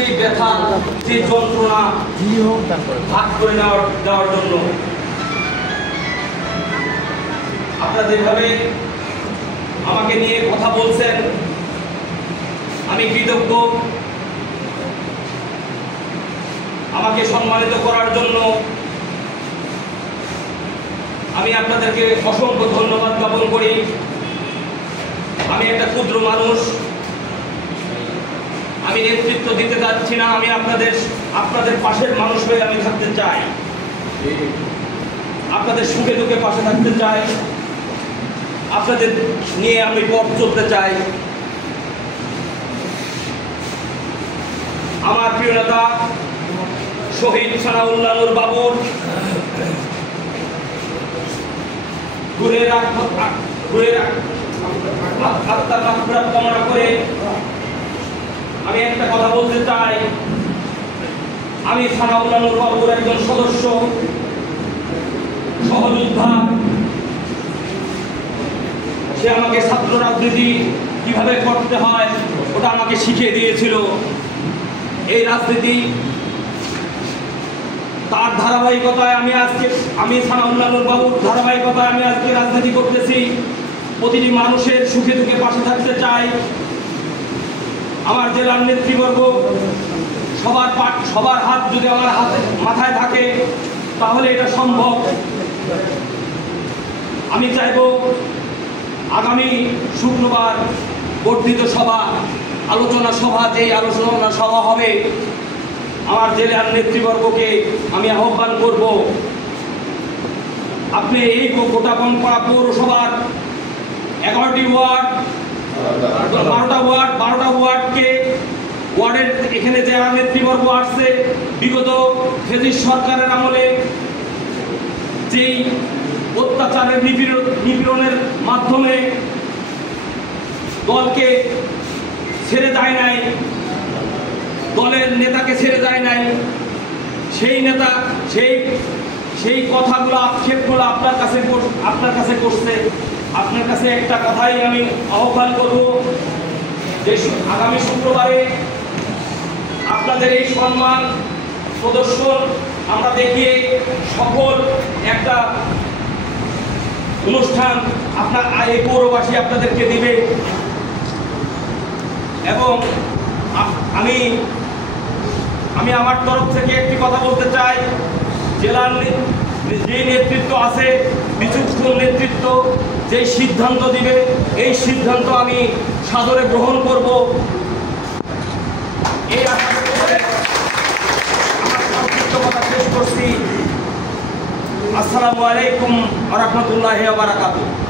যে ব্যথা, যে যন্ত্রণা ভাগ করে দেওয়ার জন্য আপনারা যেভাবে আমাকে নিয়ে কথা বলছেন, আমি কৃতজ্ঞ। আমাকে সম্মানিত করার জন্য আমি আপনাদেরকে অসংখ্য ধন্যবাদ জ্ঞাপন করি। আমি একটা ক্ষুদ্র মানুষ, আমি নেতৃত্ব দিতে যাচ্ছি না, আমি আপনাদের পাশের মানুষ হয়ে আমি থাকতে চাই, আপনাদের সুখে দুঃখে পাশে থাকতে চাই, আপনাদের নিয়ে আমি পথ চলতে চাই। আমার প্রিয় নেতা শহীদ সানাউল্লাহ নূর বাবুর আত্মার মাগফিরাত কামনা করে আমি একটা কথা বলতে চাই। আমি সানাউল্লাহ নূর বাবুর একজন সদস্য, সহযোদ্ধা। সে আমাকে ছাত্র রাজনীতি কিভাবে করতে হয় ওটা আমাকে শিখিয়ে দিয়েছিল। এই রাজনীতি তার ধারাবাহিকতায় আমি সানাউল্লাহ নূর বাবুর ধারাবাহিকতায় আমি আজকে রাজনীতি করতেছি। প্রতিটি মানুষের সুখে দুঃখে পাশে থাকতে চাই। আমার জেলার নেতৃবর্গ সবার হাত যদি আমার মাথায় থাকে তাহলে এটা সম্ভব। আমি চাইব আগামী শুক্রবার বর্ধিত সভা, আলোচনা সভা, যেই আলোচনা সভা হবে, আমার জেলার নেতৃবর্গকে আমি আহ্বান করব, আপনি এই গোটাপনপাড়া পৌরসভার 11টি ওয়ার্ড, 12টা ওয়ার্ডকে ওয়ার্ডের এখানে যারা নেতৃবর্গ আসছে বিগত ফেজিস সরকারের আমলে যেই অত্যাচারের নিপীড়নের মাধ্যমে দলকে ছেড়ে যায় নাই, দলের নেতাকে ছেড়ে যায় নাই, সেই নেতা সেই কথাগুলো আক্ষেপগুলো আপনার কাছে করছে। আপনার কাছে একটা কথাই আমি আহ্বান করব যে আগামী শুক্রবারে আপনাদের এই সম্মান প্রদর্শন আমরা দেখিয়ে সফল একটা অনুষ্ঠান আপনার এই পৌরবাসী আপনাদেরকে দিবে। এবং আমি আমার তরফ থেকে একটি কথা বলতে চাই, জেলার যে নেতৃত্ব আছে, বিচক্ষণ নেতৃত্ব যে সিদ্ধান্ত দিবে, এই সিদ্ধান্ত আমি সাদরে গ্রহণ করব। এই আশা করে আমার সংক্ষিপ্ত কথা শেষ করছি। আসসালামু আলাইকুম ওয়া রাহমাতুল্লাহি ওয়া বারাকাতুহু।